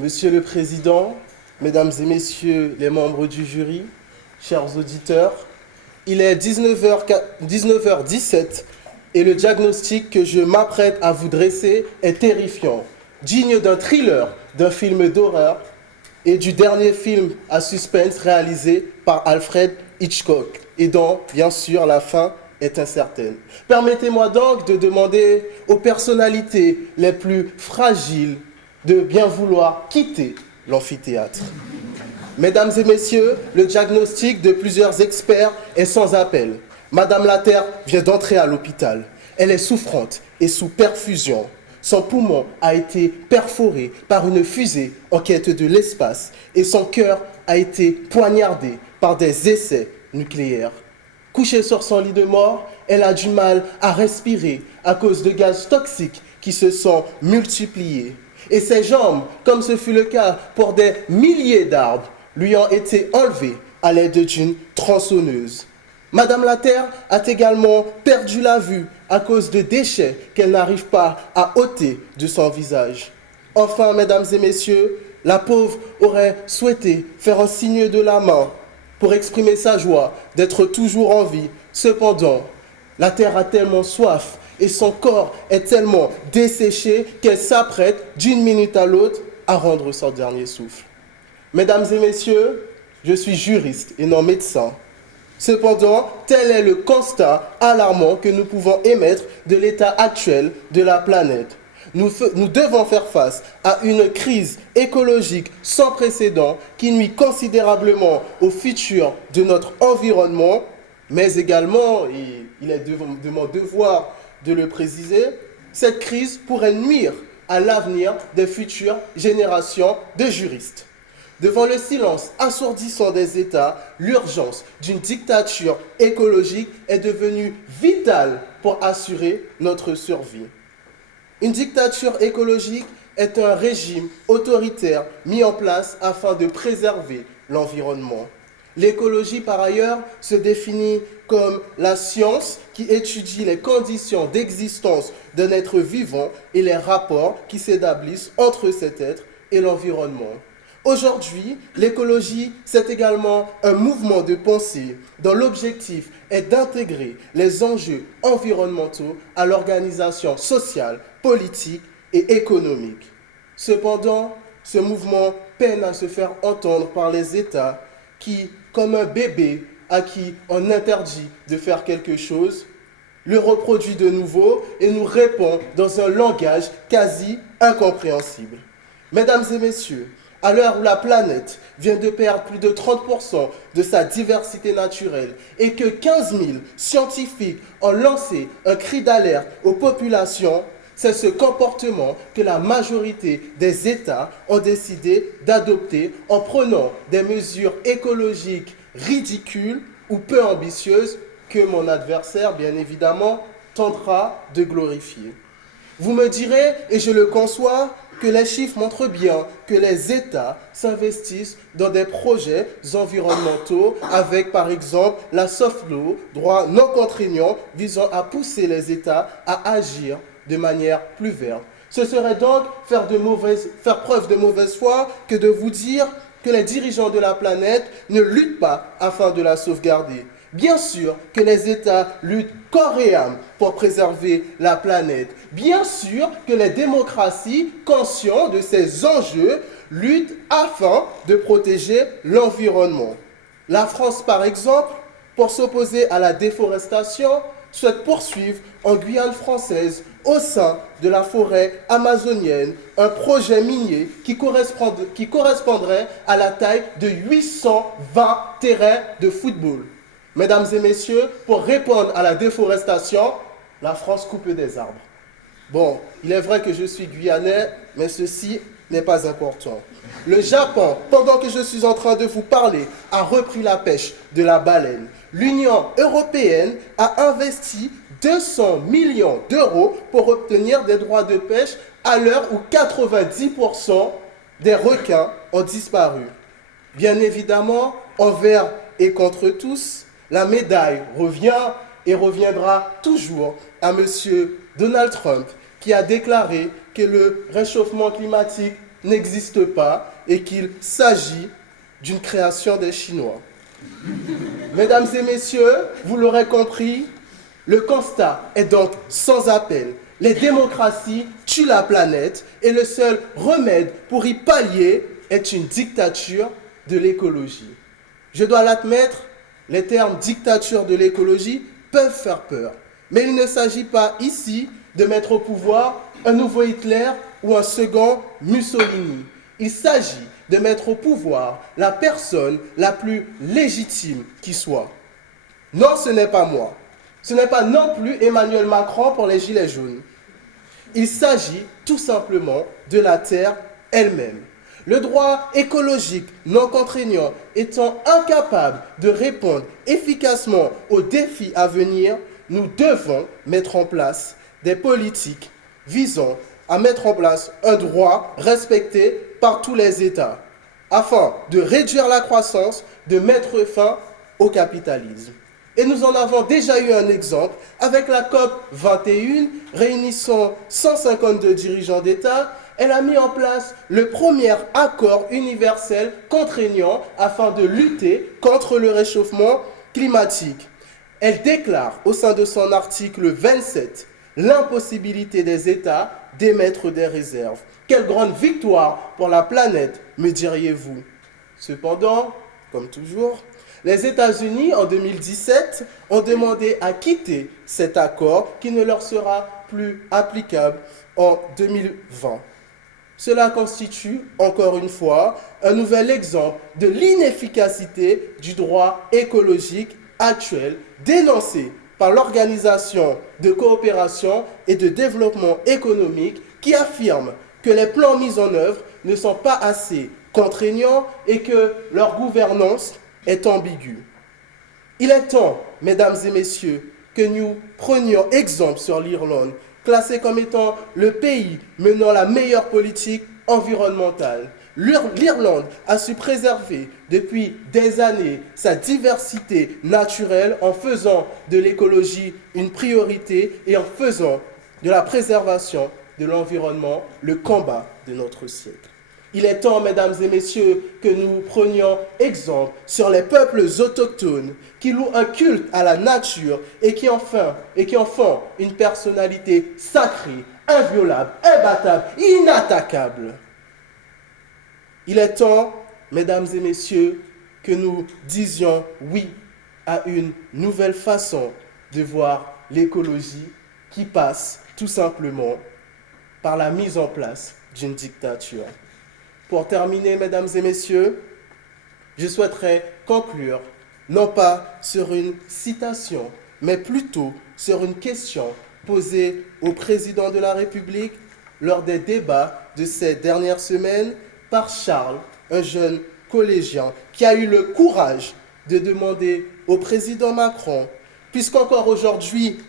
Monsieur le Président, Mesdames et Messieurs les membres du jury, chers auditeurs, il est 19h17 et le diagnostic que je m'apprête à vous dresser est terrifiant, digne d'un thriller, d'un film d'horreur et du dernier film à suspense réalisé par Alfred Hitchcock et dont, bien sûr, la fin est incertaine. Permettez-moi donc de demander aux personnalités les plus fragiles de bien vouloir quitter l'amphithéâtre. Mesdames et messieurs, le diagnostic de plusieurs experts est sans appel. Madame Laterre vient d'entrer à l'hôpital. Elle est souffrante et sous perfusion. Son poumon a été perforé par une fusée en quête de l'espace et son cœur a été poignardé par des essais nucléaires. Couchée sur son lit de mort, elle a du mal à respirer à cause de gaz toxiques qui se sont multipliés. Et ses jambes, comme ce fut le cas pour des milliers d'arbres, lui ont été enlevées à l'aide d'une tronçonneuse. Madame Laterre a également perdu la vue à cause de déchets qu'elle n'arrive pas à ôter de son visage. Enfin, mesdames et messieurs, la pauvre aurait souhaité faire un signe de la main pour exprimer sa joie d'être toujours en vie. Cependant, la terre a tellement soif et son corps est tellement desséché qu'elle s'apprête d'une minute à l'autre à rendre son dernier souffle. Mesdames et messieurs, je suis juriste et non médecin. Cependant, tel est le constat alarmant que nous pouvons émettre de l'état actuel de la planète. Nous devons faire face à une crise écologique sans précédent qui nuit considérablement au futur de notre environnement, mais également, et il est de mon devoir de le préciser, cette crise pourrait nuire à l'avenir des futures générations de juristes. Devant le silence assourdissant des États, l'urgence d'une dictature écologique est devenue vitale pour assurer notre survie. Une dictature écologique est un régime autoritaire mis en place afin de préserver l'environnement. L'écologie, par ailleurs, se définit comme la science qui étudie les conditions d'existence d'un être vivant et les rapports qui s'établissent entre cet être et l'environnement. Aujourd'hui, l'écologie, c'est également un mouvement de pensée dont l'objectif est d'intégrer les enjeux environnementaux à l'organisation sociale, politique et économique. Cependant, ce mouvement peine à se faire entendre par les États qui, comme un bébé à qui on interdit de faire quelque chose, le reproduit de nouveau et nous répond dans un langage quasi incompréhensible. Mesdames et messieurs, à l'heure où la planète vient de perdre plus de 30% de sa diversité naturelle et que 15 000 scientifiques ont lancé un cri d'alerte aux populations, c'est ce comportement que la majorité des États ont décidé d'adopter en prenant des mesures écologiques ridicules ou peu ambitieuses que mon adversaire, bien évidemment, tentera de glorifier. Vous me direz, et je le conçois, que les chiffres montrent bien que les États s'investissent dans des projets environnementaux avec, par exemple, la soft law, droit non contraignant visant à pousser les États à agir de manière plus verte. Ce serait donc faire preuve de mauvaise foi que de vous dire que les dirigeants de la planète ne luttent pas afin de la sauvegarder. Bien sûr que les États luttent corps et âme pour préserver la planète. Bien sûr que les démocraties, conscientes de ces enjeux, luttent afin de protéger l'environnement. La France, par exemple, pour s'opposer à la déforestation, souhaite poursuivre en Guyane française, au sein de la forêt amazonienne, un projet minier qui correspondrait à la taille de 820 terrains de football. Mesdames et messieurs, pour répondre à la déforestation, la France coupe des arbres. Bon, il est vrai que je suis guyanais, mais ceci n'est pas important. Le Japon, pendant que je suis en train de vous parler, a repris la pêche de la baleine. L'Union européenne a investi 200 millions d'euros pour obtenir des droits de pêche à l'heure où 90% des requins ont disparu. Bien évidemment, envers et contre tous, la médaille revient et reviendra toujours à M. Donald Trump, qui a déclaré que le réchauffement climatique n'existe pas et qu'il s'agit d'une création des Chinois. Mesdames et messieurs, vous l'aurez compris, le constat est donc sans appel. Les démocraties tuent la planète et le seul remède pour y pallier est une dictature de l'écologie. Je dois l'admettre, les termes dictature de l'écologie peuvent faire peur. Mais il ne s'agit pas ici de mettre au pouvoir un nouveau Hitler ou un second Mussolini. Il s'agit de mettre au pouvoir la personne la plus légitime qui soit. Non, ce n'est pas moi. Ce n'est pas non plus Emmanuel Macron pour les Gilets jaunes. Il s'agit tout simplement de la Terre elle-même. Le droit écologique non contraignant étant incapable de répondre efficacement aux défis à venir, nous devons mettre en place des politiques visant à mettre en place un droit respecté par tous les États, afin de réduire la croissance, de mettre fin au capitalisme. Et nous en avons déjà eu un exemple avec la COP 21, réunissant 152 dirigeants d'État. Elle a mis en place le premier accord universel contraignant afin de lutter contre le réchauffement climatique. Elle déclare au sein de son article 27 l'impossibilité des États d'émettre des réserves. Quelle grande victoire pour la planète, me diriez-vous. Cependant, comme toujours, les États-Unis, en 2017, ont demandé à quitter cet accord qui ne leur sera plus applicable en 2020. Cela constitue, encore une fois, un nouvel exemple de l'inefficacité du droit écologique actuel dénoncé par l'Organisation de coopération et de développement économique qui affirme que les plans mis en œuvre ne sont pas assez contraignants et que leur gouvernance est ambiguë. Il est temps, mesdames et messieurs, que nous prenions exemple sur l'Irlande, classée comme étant le pays menant la meilleure politique environnementale. L'Irlande a su préserver depuis des années sa diversité naturelle en faisant de l'écologie une priorité et en faisant de la préservation de l'environnement le combat de notre siècle. Il est temps, mesdames et messieurs, que nous prenions exemple sur les peuples autochtones qui louent un culte à la nature et qui en font une personnalité sacrée, inviolable, imbattable, inattaquable. Il est temps, mesdames et messieurs, que nous disions oui à une nouvelle façon de voir l'écologie qui passe tout simplement par la mise en place d'une dictature. Pour terminer, mesdames et messieurs, je souhaiterais conclure non pas sur une citation, mais plutôt sur une question posée au président de la République lors des débats de ces dernières semaines par Charles, un jeune collégien qui a eu le courage de demander au président Macron, puisqu'encore aujourd'hui,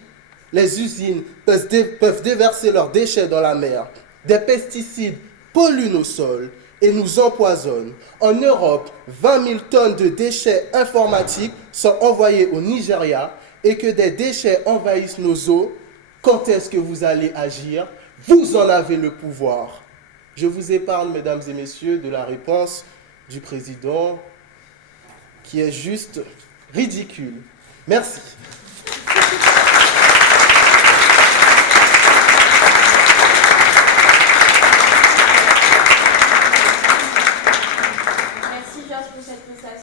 les usines peuvent déverser leurs déchets dans la mer, des pesticides polluent nos sols et nous empoisonnent. En Europe, 20 000 tonnes de déchets informatiques sont envoyés au Nigeria et que des déchets envahissent nos eaux. Quand est-ce que vous allez agir? Vous en avez le pouvoir. Je vous épargne, mesdames et messieurs, de la réponse du président qui est juste ridicule. Merci.